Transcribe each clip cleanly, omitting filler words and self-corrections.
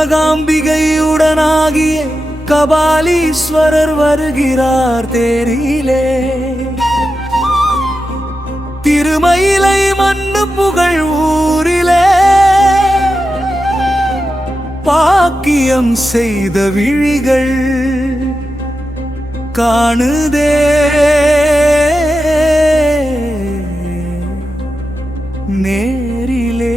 கற்பகாம்பிகையுடனாகிய கபாலீஸ்வரர் வருகிறார் தேரிலே. திருமயிலை மண்ணு புகழ் ஊரிலே பாக்கியம் செய்த விழிகள் காணுதே நேரிலே.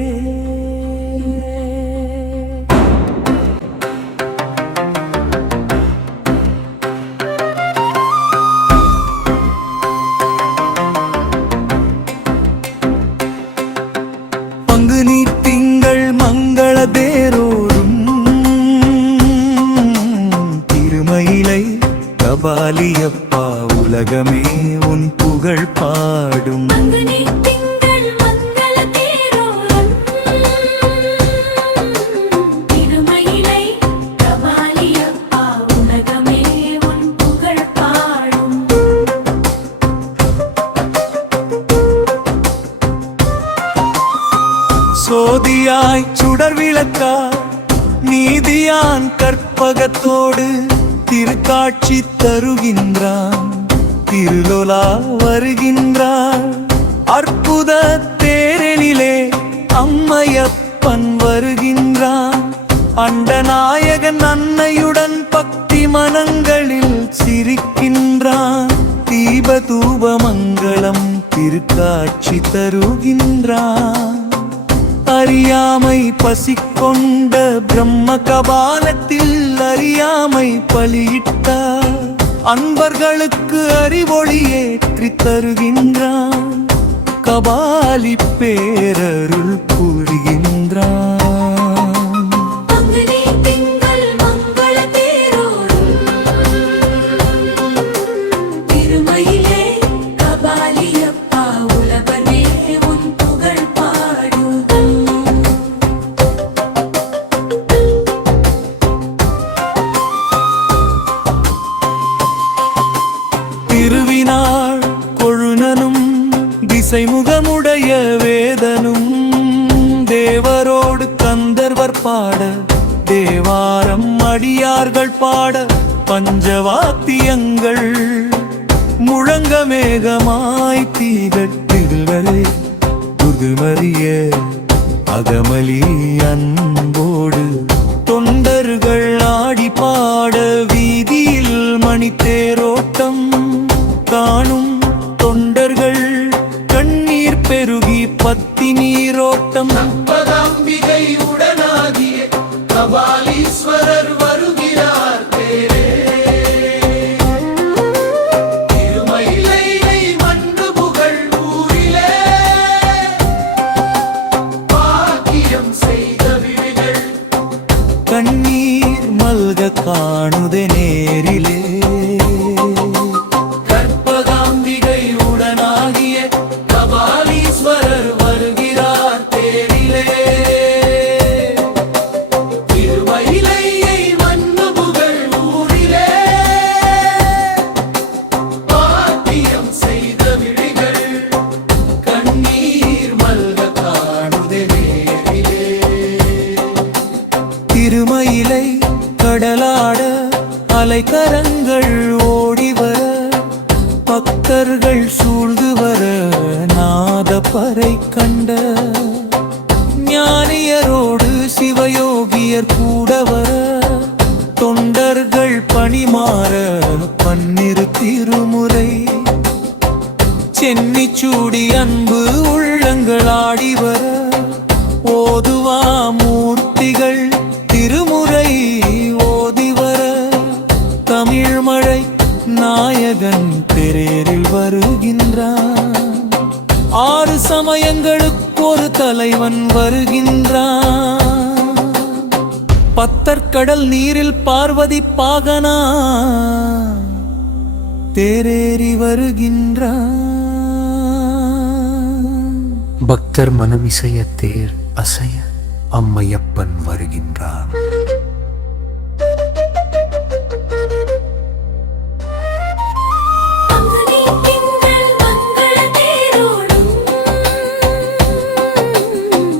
பங்குனி திங்கள் மங்கள தேரோடும் திருமயிலை கபாலியப்பா உலகமே உன் புகழ் பாடும். சோதியாய் சுடர் விளக்கா நீதியான் கற்பகத்தோடு திருக்காட்சி தருகின்றான். திருலோலா வருகின்றான். அற்புத தேரெழிலே அம்மையப்பன் வருகின்றான். அண்டநாயகன் அன்னையுடன் பக்தி மனங்களில் சிரிக்கின்றான். தீப தூப மங்களம் திருக்காட்சி தருகின்றான். அறியாமை பசிக்கொண்ட பிரம்ம கபாலத்தில் அறியாமை பலியிட்டார். அன்பர்களுக்கு அறிவொளியேற்றி தருகின்றான். கபாலி பேரருள் புரிகின்றான். திருவினாள் கொழுனனும் திசைமுகமுடைய வேதனும் தேவரோடு கந்தர்வர் பாட தேவாரம் அடியார்கள் பாட பஞ்சவாத்தியங்கள் முழங்க மேகமாய் தீகட்டிடுவரே புதுமறிய அகமலி அன்போடு தொண்டர்கள் ஆடி பாட வீதியில் மணித்தேரோட்டம் காணும். தொண்டர்கள் கண்ணீர் பெருகி பத்தி நீரோட்டம். கற்பகாம்பிகை உடனாகிய கபாலீஸ்வரர் வருகிறார் தேரே. திருமயிலை மண்ணு புகழ் ஊரிலே பாக்கியம் செய்த விழிகள் கண்ணீர் மல்க காணுதே நேரிலே. திருமயிலை கடலாட அலைக்கரங்கள் ஓடிவர பக்தர்கள் சூழ்ந்து வர நாதப்பறை கண்ட ஞானியரோடு சிவயோகியர் கூட வர தொண்டர்கள் பணிமாற பன்னிரு திருமுறை சென்னி சூடி அன்பு உள்ளங்கள் ஆடி வர ஓதுவா மூர்த்திகள் திருமுறை ஓதி வர தமிழ் மழை நாயகன் தேரில் வருகின்றான். 6 சமயங்களுக்கு ஒரு தலைவன் வருகின்றான். பத்தர்கடல் நீரில் பார்வதி பாகனா தேரேறி வருகின்றான். பக்தர் மனமிசைய தேர் அசைய அம்மையப்பன் வருகின்றான்.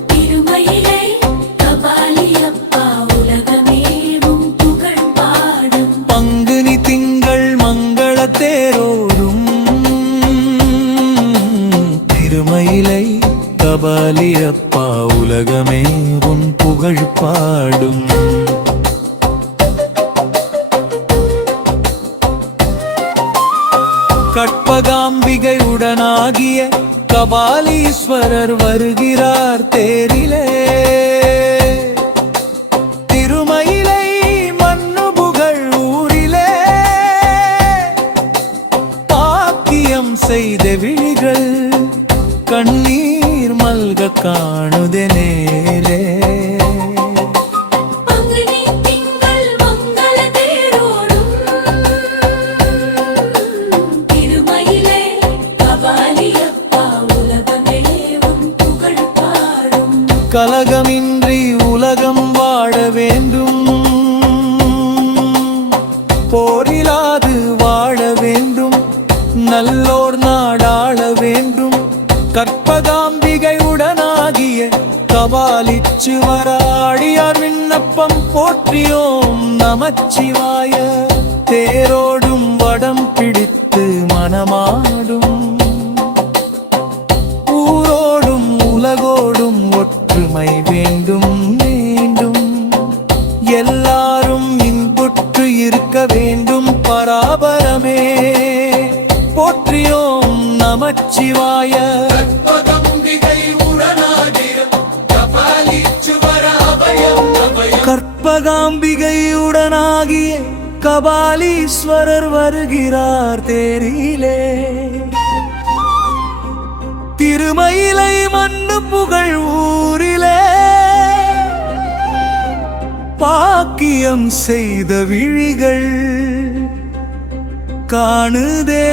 திருமயிலை கபாலியப்பா உலக கற்பகாம்பிகை உடனாகிய கபாலீஸ்வரர் வருகிறார் தேரிலே. திருமயிலை மன்னுபுகழ் ஊரிலே பாக்கியம் செய்த விழிகள் கண்ணீர் மல்க காணுதே நேரே. கலகமின்றி உலகம் வாழ வேண்டும், போரிலாது வாழ வேண்டும், நல்லோர் நாடாள வேண்டும். கற்பகாம்பிகை உடனாகிய கபாலீஸ்வராடியார் விண்ணப்பம் போற்றியோம் நமச்சிவாய. தேரோடும் வடம் பிடித்து மனமாடும், ஊரோடும் உலகோடும் ஒற்றுமை வேண்டும் வேண்டும். எல்லாரும் இன்புற்று இருக்க வேண்டும் பராபரமே. போற்றியோம் நமச்சிவாய. கற்பகாம்பிகையுடனாகிய கபாலீஸ்வரர் வருகிறார் தேரிலே. திருமயிலை மண்ணு புகழ் ஊரிலே பாக்கியம் செய்த விழிகள் காணுதே.